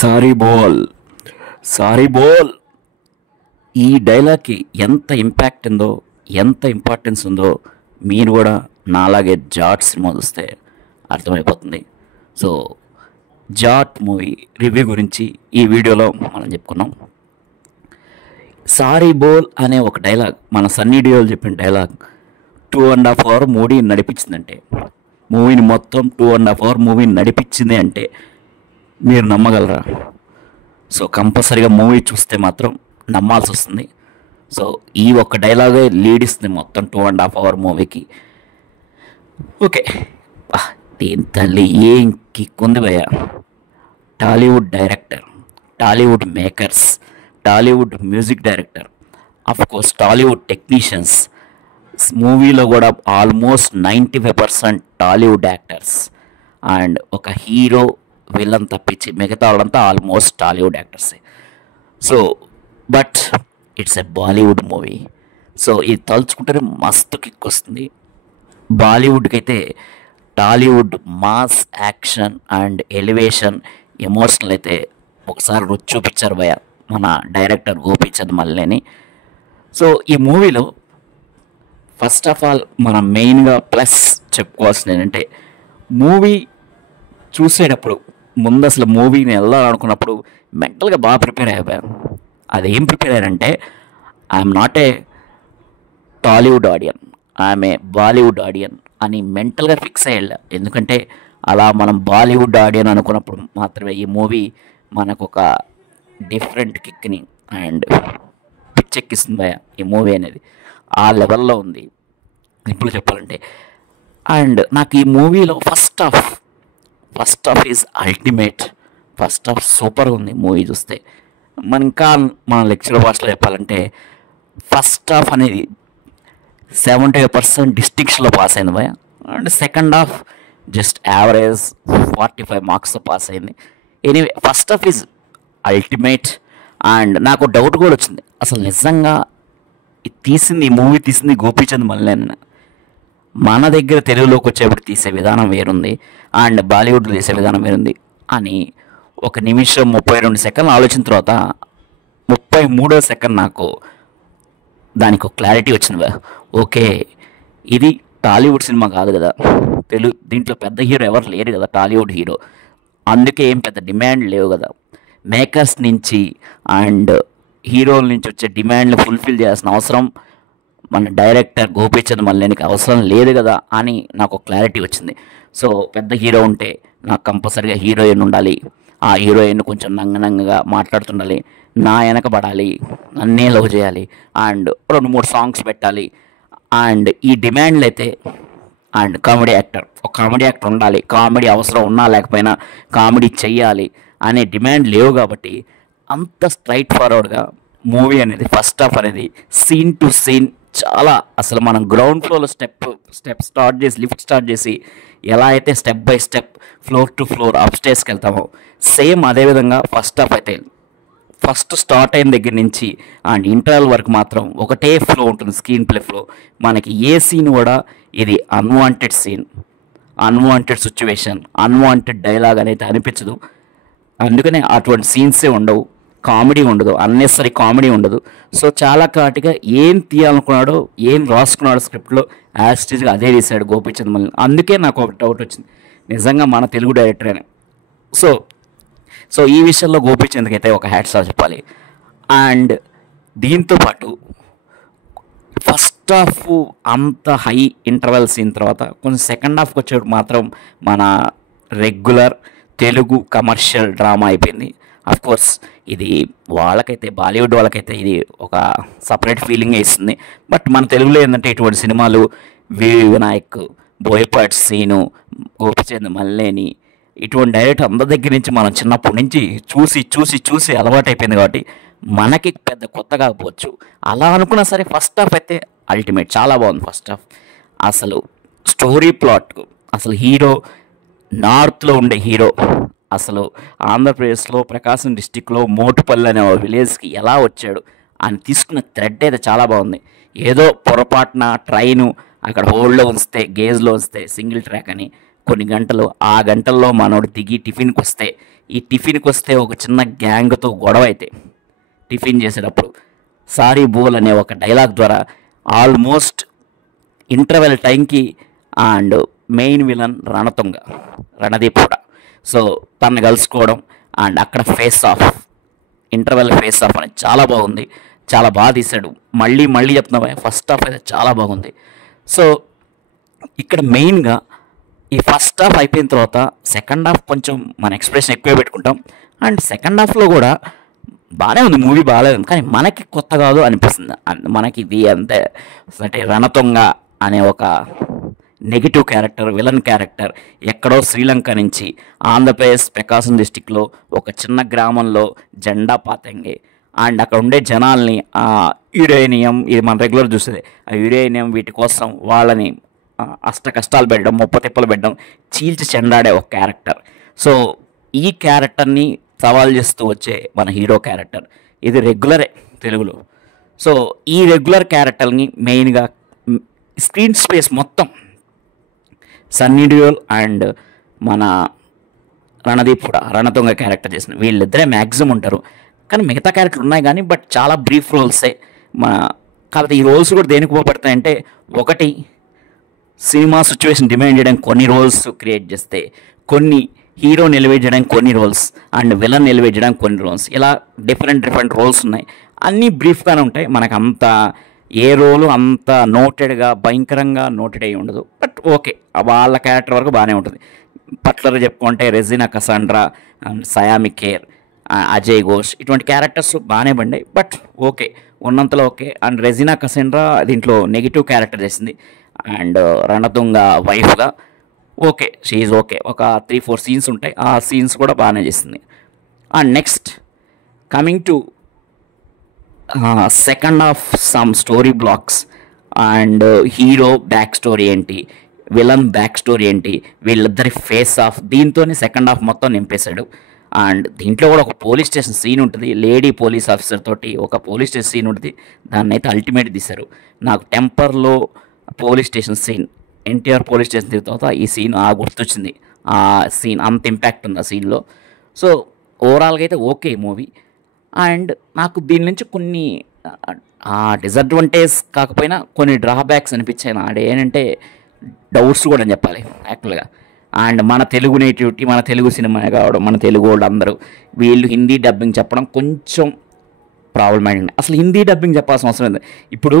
Sorry బోల్, sorry బోల్. ఈ డైలాగ్కి ఎంత impact ఉందో, ఎంత ఇంపార్టెన్స్ ఉందో మీరు కూడా నాలాగే జాట్ సినిమా చూస్తే అర్థమైపోతుంది. సో జాట్ మూవీ రివ్యూ గురించి ఈ వీడియోలో మనం చెప్పుకున్నాం. సారీ బోల్ అనే ఒక డైలాగ్, మన సన్నీ డియోల్ చెప్పిన డైలాగ్ 2.5 hour మూవీని నడిపించిందంటే, మూవీని మొత్తం 2.5 hour మూవీని నడిపించింది అంటే మీరు నమ్మగలరా? సో కంపల్సరీగా మూవీ చూస్తే మాత్రం నమ్మాల్సి వస్తుంది. సో ఈ ఒక్క డైలాగే లీడ్ ఇస్తుంది మొత్తం 2.5 hour మూవీకి. ఓకే, దీని తల్లి ఏం కిక్ ఉంది భయ్య. Tollywood director, Tollywood makers, Tollywood music director, course Tollywood technicians, మూవీలో కూడా ఆల్మోస్ట్ 95% టాలీవుడ్ యాక్టర్స్, అండ్ ఒక హీరో విలన్ తప్పించి మిగతా వాళ్ళంతా ఆల్మోస్ట్ టాలీవుడ్ యాక్టర్సే. So but it's a Bollywood movie. So ఇది తలుచుకుంటేనే మస్తు కిక్ వస్తుంది. బాలీవుడ్కి అయితే Tollywood mass action and elevation emotional అయితే ఒకసారి రుచి చూపించారు భయ మన డైరెక్టర్ గోపీచంద్ మల్లేని. సో ఈ మూవీలో ఫస్ట్ ఆఫ్ ఆల్ మనం మెయిన్గా ప్లస్ చెప్పుకోవాల్సింది ఏంటంటే, మూవీ చూసేటప్పుడు ముందు అసలు మూవీని వెళ్ళాలనుకున్నప్పుడు మెంటల్గా బాగా ప్రిపేర్ అయిపోయాను. అదేం ప్రిపేర్ అయ్యారంటే, I'm not a Tollywood audience, I'm a Bollywood audience అని మెంటల్గా ఫిక్స్ అయ్యేళ్ళ. ఎందుకంటే అలా మనం బాలీవుడ్ ఆడియన్ అనుకున్నప్పుడు మాత్రమే ఈ మూవీ మనకు ఒక డిఫరెంట్ కిక్ని అండ్ పిచ్చెక్కిస్తుంది భయ. ఈ మూవీ అనేది ఆ లెవెల్లో ఉంది ఇప్పుడు చెప్పాలంటే. అండ్ నాకు ఈ మూవీలో first half is ultimate. First half super ఉంది మూవీ చూస్తే. మన లెక్చర్ భాషలో చెప్పాలంటే ఫస్ట్ హాఫ్ అనేది 75% డిస్టింక్షన్లో పాస్ అయింది భయ. And second half just average 45 మార్క్స్తో పాస్ అయింది. Anyway first half is ultimate. And నాకు డౌట్ కూడా వచ్చింది, అసలు నిజంగా ఈ మూవీ తీసింది గోపీచంద్ మల్లేన్. మన దగ్గర తెలుగులోకి వచ్చేప్పుడు తీసే విధానం వేరుంది అండ్ బాలీవుడ్లో తీసే విధానం వేరుంది అని 1 నిమిషం 32 సెకండ్లు ఆలోచించిన తర్వాత 33వ సెకండ్ నాకు దానికి ఒక క్లారిటీ వచ్చింది. ఓకే, ఇది టాలీవుడ్ సినిమా కాదు కదా, దీంట్లో పెద్ద హీరో ఎవరు లేరు కదా టాలీవుడ్ హీరో, అందుకే ఏం పెద్ద డిమాండ్ లేవు కదా, మేకర్స్ నుంచి అండ్ హీరోల నుంచి వచ్చే డిమాండ్లు ఫుల్ఫిల్ చేయాల్సిన అవసరం మన డైరెక్టర్ గోపీచంద్ మల్లేనికి అవసరం లేదు కదా అని నాకు క్లారిటీ వచ్చింది. సో పెద్ద హీరో ఉంటే నాకు కంపల్సరీగా హీరోయిన్ ఉండాలి, ఆ హీరోయిన్ కొంచెం నంగనంగగా మాట్లాడుతుండాలి, నా వెనక పడాలి, నన్నే లవ్ చేయాలి, అండ్ 2-3 సాంగ్స్ పెట్టాలి. అండ్ ఈ డిమాండ్లు అయితే అండ్ కామెడీ యాక్టర్ ఉండాలి, కామెడీ అవసరం ఉన్నా లేకపోయినా కామెడీ చెయ్యాలి అనే డిమాండ్ లేవు. కాబట్టి అంత స్ట్రైట్ ఫార్వర్డ్గా మూవీ అనేది ఫస్ట్ హాఫ్ అనేది సీన్ టు సీన్ చాలా, అసలు మనం గ్రౌండ్ ఫ్లోర్లో స్టెప్ స్టార్ట్ చేసి లిఫ్ట్ స్టార్ట్ చేసి ఎలా అయితే step by step floor to floor up స్టేర్స్కి వెళ్తామో సేమ్ అదేవిధంగా ఫస్ట్ హాఫ్ అయితే ఫస్ట్ స్టార్ట్ అయిన దగ్గర నుంచి అండ్ ఇంటర్వల్ వరకు మాత్రం ఒకటే ఫ్లో ఉంటుంది, స్క్రీన్ ప్లే ఫ్లో. మనకి ఏ సీన్ కూడా ఇది unwanted scene, unwanted situation, unwanted dialogue అనేది అనిపించదు. అందుకనే అటువంటి సీన్సే ఉండవు, కామెడీ ఉండదు, అన్నెసరీ కామెడీ ఉండదు. సో చాలా క్లారిటీగా ఏం తీయాలనుకున్నాడో, ఏం రాసుకున్నాడో స్క్రిప్ట్లో యాస్టీజ్గా అదే తీశాడు గోపీచంద్ మల్లేన్. అందుకే నాకు ఒక డౌట్ వచ్చింది, నిజంగా మన తెలుగు డైరెక్టర్ అని. సో ఈ విషయంలో గోపీచంద్కి అయితే ఒక హ్యాట్స్ ఆఫ్ చెప్పాలి. అండ్ దీంతోపాటు ఫస్ట్ హాఫ్ అంత హై ఇంటర్వెల్ సీన్ తర్వాత కొంచెం సెకండ్ హాఫ్కి వచ్చేటప్పుడు మాత్రం మన రెగ్యులర్ తెలుగు కమర్షియల్ డ్రామా అయిపోయింది. కోర్స్ ఇది వాళ్ళకైతే బాలీవుడ్ వాళ్ళకైతే ఇది ఒక సపరేట్ ఫీలింగ్ ఇస్తుంది. బట్ మన తెలుగులో ఏంటంటే ఇటువంటి సినిమాలు వినాయక్, బోయపాటి సీను, గోపీచంద్ మల్లేని ఇటువంటి డైరెక్టర్ అందరి దగ్గర నుంచి మనం చిన్నప్పటి నుంచి చూసి అలవాటు అయిపోయింది. కాబట్టి మనకి పెద్ద కొత్త కాకపోవచ్చు, అలా అనుకున్నా సరే ఫస్ట్ హాఫ్ అయితే అల్టిమేట్, చాలా బాగుంది ఫస్ట్ హాఫ్. అసలు స్టోరీ ప్లాట్, అసలు హీరో నార్త్లో ఉండే హీరో అసలు ఆంధ్రప్రదేశ్లో ప్రకాశం డిస్టిక్లో మోటుపల్లి అనే విలేజ్కి ఎలా వచ్చాడు అని తీసుకున్న థ్రెడ్ అయితే చాలా బాగుంది. ఏదో పొరపాటున ట్రైను అక్కడ హోల్డ్లో ఉంచితే, గేజ్లో ఉంచితే సింగిల్ ట్రాక్ అని కొన్ని గంటలు, ఆ గంటల్లో మనోడు దిగి టిఫిన్కి వస్తే ఈ టిఫిన్కి వస్తే ఒక చిన్న గ్యాంగ్తో గొడవ అయితే టిఫిన్ చేసేటప్పుడు సారీ బోల్ అనే ఒక డైలాగ్ ద్వారా ఆల్మోస్ట్ ఇంటర్వెల్ టైంకి అండ్ మెయిన్ విలన్ రణదీప్ కూడా సో తను కలుసుకోవడం అండ్ అక్కడ ఇంటర్వెల్ ఫేస్ ఆఫ్ అనేది చాలా బాగుంది, చాలా బాగా తీశాడు. మళ్ళీ చెప్తున్నా ఫస్ట్ హాఫ్ అయితే చాలా బాగుంది. సో ఇక్కడ మెయిన్గా ఈ ఫస్ట్ హాఫ్ అయిపోయిన తర్వాత సెకండ్ హాఫ్ కొంచెం మన ఎక్స్ప్రెషన్ ఎక్కువే పెట్టుకుంటాం అండ్ సెకండ్ హాఫ్లో కూడా బాగానే ఉంది, మూవీ బాగాలేదు కానీ మనకి కొత్త కాదు అనిపిస్తుంది. మనకి ఇది అంటే రణతుంగ అనే ఒక నెగిటివ్ క్యారెక్టర్, విలన్ క్యారెక్టర్ ఎక్కడో శ్రీలంక నుంచి ఆంధ్రప్రదేశ్ ప్రకాశం డిస్టిక్లో ఒక చిన్న గ్రామంలో జెండా పాతంగి అండ్ అక్కడ ఉండే జనాల్ని యురేనియం, ఇది మన రెగ్యులర్ చూసేది, ఆ యురేనియం వీటి కోసం వాళ్ళని అష్ట కష్టాలు పెట్టడం, ముప్పతిప్పలు పెట్టడం, చీల్చి చెండాడే ఒక క్యారెక్టర్. సో ఈ క్యారెక్టర్ని సవాల్ చేస్తూ వచ్చే మన హీరో క్యారెక్టర్ ఇది రెగ్యులరే తెలుగులో. సో ఈ రెగ్యులర్ క్యారెక్టర్ని మెయిన్గా స్క్రీన్ స్పేస్ మొత్తం సన్నీ డియోల్ అండ్ మన రణదీప్ కూడా రణతుంగ క్యారెక్టర్ చేసిన వీళ్ళిద్దరే మ్యాక్సిమం ఉంటారు. కానీ మిగతా క్యారెక్టర్లు ఉన్నాయి కానీ బట్ చాలా బ్రీఫ్ రోల్సే. కాబట్టి ఈ రోల్స్ కూడా దేనికి ఉపయోగపడతాయంటే, ఒకటి సినిమా సిచ్యువేషన్ డిమాండ్ చేయడానికి కొన్ని రోల్స్ క్రియేట్ చేస్తే, కొన్ని హీరోని ఎలివేట్ చేయడానికి కొన్ని రోల్స్ అండ్ విలన్ ఎలివేట్ చేయడానికి కొన్ని రోల్స్, ఇలా డిఫరెంట్ రోల్స్ ఉన్నాయి. అన్నీ బ్రీఫ్గానే ఉంటాయి. మనకు అంత ఏ రోలు అంత నోటెడ్గా భయంకరంగా నోటెడ్ అయ్యి ఉండదు. బట్ ఓకే, వాళ్ళ క్యారెక్టర్ వరకు బాగానే ఉంటుంది. పర్టికులర్గా చెప్పుకుంటే రెజినా కసాండ్రా అండ్ సయామి కేర్, అజయ్ ఘోష్ ఇటువంటి క్యారెక్టర్స్ బాగానే పడినాయి. బట్ ఓకే, ఉన్నంతలో ఓకే. అండ్ రెజినా కసాండ్రా దీంట్లో నెగిటివ్ క్యారెక్టర్ చేసింది అండ్ రణతుంగ వైఫ్గా ఓకే, షీఈ్ ఓకే. ఒక 3-4 సీన్స్ ఉంటాయి, ఆ సీన్స్ కూడా బాగానే చేసింది. And next coming to second half some story blocks and hero back story ఏంటి, విలన్ బ్యాక్ స్టోరీ ఏంటి, వీళ్ళిద్దరి ఫేస్ ఆఫ్, దీంతోనే సెకండ్ హాఫ్ మొత్తం నింపేశాడు. అండ్ దీంట్లో కూడా ఒక పోలీస్ స్టేషన్ సీన్ ఉంటుంది, లేడీ పోలీస్ ఆఫీసర్ తోటి ఒక పోలీస్ స్టేషన్ సీన్ ఉంటుంది. దాన్ని అయితే అల్టిమేట్ తీశారు. నాకు టెంపర్లో police station scene, NTR police station తిరిగిన తర్వాత ఈ సీన్ గుర్తొచ్చింది. ఆ సీన్ అంత ఇంపాక్ట్ ఉంది ఆ సీన్లో. సో ఓవరాల్గా అయితే ఓకే మూవీ. అండ్ నాకు దీని నుంచి కొన్ని డిసడ్వాంటేజ్ కాకపోయినా కొన్ని డ్రాబ్యాక్స్ అనిపించాయి. ఏంటంటే డౌట్స్ కూడా అని చెప్పాలి యాక్చువల్గా. అండ్ మన తెలుగు నేటివిటీ, మన తెలుగు సినిమా కావడం, మన తెలుగు వాళ్ళు అందరూ వీళ్ళు హిందీ డబ్బింగ్ చెప్పడం కొంచెం ప్రాబ్లమేటిక్. అసలు హిందీ డబ్బింగ్ చెప్పాల్సిన అవసరం లేదు. ఇప్పుడు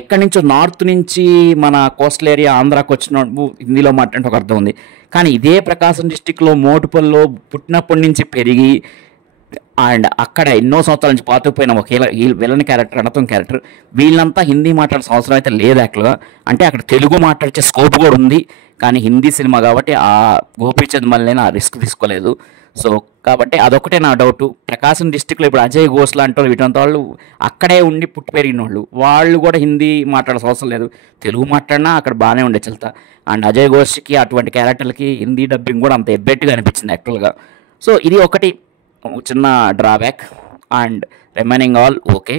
ఎక్కడి నుంచో నార్త్ నుంచి మన కోస్టల్ ఏరియా ఆంధ్రాకి వచ్చినప్పుడు హిందీలో మాట్లాడే ఒక అర్థం ఉంది. కానీ ఇదే ప్రకాశం డిస్టిక్లో మోటుపల్లిలో పుట్టినప్పటి నుంచి పెరిగి అండ్ అక్కడ ఎన్నో సంవత్సరాల నుంచి పాతుకుపోయిన ఒక విలన్ క్యారెక్టర్, రణతం క్యారెక్టర్, వీళ్ళంతా హిందీ మాట్లాడాల్సిన అవసరం అయితే లేదు యాక్చువల్గా. అంటే అక్కడ తెలుగు మాట్లాడే స్కోప్ కూడా ఉంది, కానీ హిందీ సినిమా కాబట్టి ఆ గోపీచంద్ మళ్ళీ ఆ రిస్క్ తీసుకోలేదు. సో కాబట్టి అదొకటే నా డౌట్. ప్రకాశం డిస్టిక్లో ఇప్పుడు అజయ్ ఘోష్ లాంటి వాళ్ళు వీటంతా వాళ్ళు అక్కడే ఉండి పుట్టి పెరిగిన వాళ్ళు కూడా హిందీ మాట్లాడాల్సిన అవసరం లేదు, తెలుగు మాట్లాడినా అక్కడ బాగానే ఉండే చల్తా. అండ్ అజయ్ ఘోష్కి అటువంటి క్యారెక్టర్లకి హిందీ డబ్బింగ్ కూడా అంత ఎబ్బెట్టుగా అనిపించింది యాక్చువల్గా. సో ఇది ఒకటి చిన్న drawback. And remaining all okay.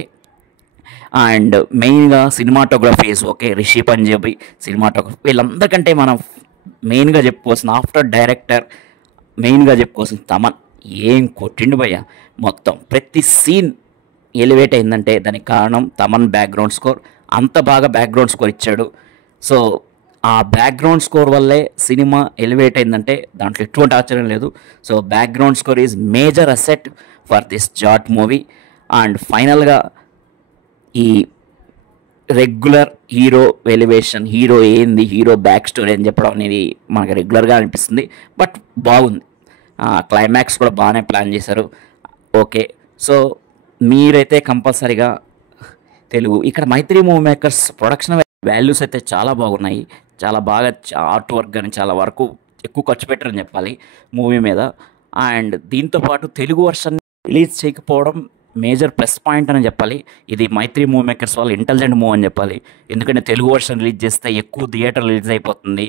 And మెయిన్గా cinematography is okay. Rishi Punjabi cinematography, వీళ్ళందరికంటే మనం మెయిన్గా చెప్పుకోవాల్సిన ఆఫ్టర్ డైరెక్టర్ మెయిన్గా చెప్పుకోవాల్సిన తమన్ ఏం కొట్టిండు భయ్య. మొత్తం ప్రతి సీన్ ఎలివేట్ అయిందంటే దానికి కారణం తమన్ బ్యాక్గ్రౌండ్ స్కోర్. అంత బాగా బ్యాక్గ్రౌండ్ స్కోర్ ఇచ్చాడు. సో ఆ బ్యాక్గ్రౌండ్ స్కోర్ వల్లే సినిమా ఎలివేట్ అయిందంటే దాంట్లో ఎటువంటి ఆశ్చర్యం లేదు. So background score is major asset for this Jaat movie. And ఫైనల్గా ఈ రెగ్యులర్ హీరో ఎలివేషన్, హీరో ఏంది, హీరో బ్యాక్ స్టోరీ అని చెప్పడం అనేది మనకు రెగ్యులర్గా అనిపిస్తుంది. బట్ బాగుంది. క్లైమాక్స్ కూడా బాగానే ప్లాన్ చేశారు. ఓకే. సో మీరైతే కంపల్సరీగా తెలుగు ఇక్కడ మైత్రి మూవీ మేకర్స్ ప్రొడక్షన్ వాల్యూస్ అయితే చాలా బాగున్నాయి. చాలా బాగా ఆర్ట్ వర్క్ కానీ చాలా వరకు ఎక్కువ ఖర్చు పెట్టారని చెప్పాలి మూవీ మీద. అండ్ దీంతోపాటు తెలుగు వర్షన్ రిలీజ్ చేయకపోవడం మేజర్ ప్లస్ పాయింట్ అని చెప్పాలి. ఇది మైత్రి మూవీ మేకర్స్ వాళ్ళు ఇంటెలిజెంట్ మూవ్ అని చెప్పాలి. ఎందుకంటే తెలుగు వర్షన్ రిలీజ్ చేస్తే ఎక్కువ థియేటర్ రిలీజ్ అయిపోతుంది.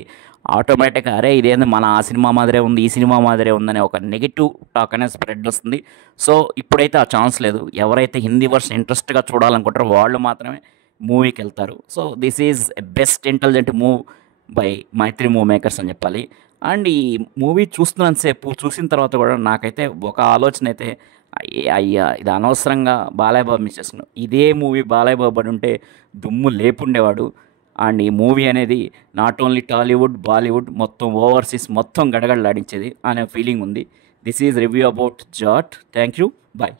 ఆటోమేటిక్గా అరే ఇదేంది మన ఆ సినిమా మాదిరే ఉంది, ఈ సినిమా మాదిరే ఉందనే ఒక నెగిటివ్ టాక్ అనేది స్ప్రెడ్ వస్తుంది. సో ఇప్పుడైతే ఆ ఛాన్స్ లేదు. ఎవరైతే హిందీ వర్షన్ ఇంట్రెస్ట్గా చూడాలనుకుంటారో వాళ్ళు మాత్రమే మూవీకి వెళ్తారు. So this is best intelligent move by Mythri movie makers అని చెప్పాలి. అండ్ ఈ మూవీ చూస్తున్నంతసేపు చూసిన తర్వాత కూడా నాకైతే ఒక ఆలోచన అయితే, అయ్యా ఇది అనవసరంగా బాలయ్య బాబు మిస్ చేసుకున్నాం, ఇదే మూవీ బాలయ్య బాబు పడి ఉంటే దుమ్ము లేపుండేవాడు. అండ్ ఈ మూవీ అనేది నాట్ ఓన్లీ టాలీవుడ్, బాలీవుడ్, మొత్తం ఓవర్సీస్ మొత్తం గడగడలాడించేది అనే ఫీలింగ్ ఉంది. This is review about Jaat. Thank you. Bye.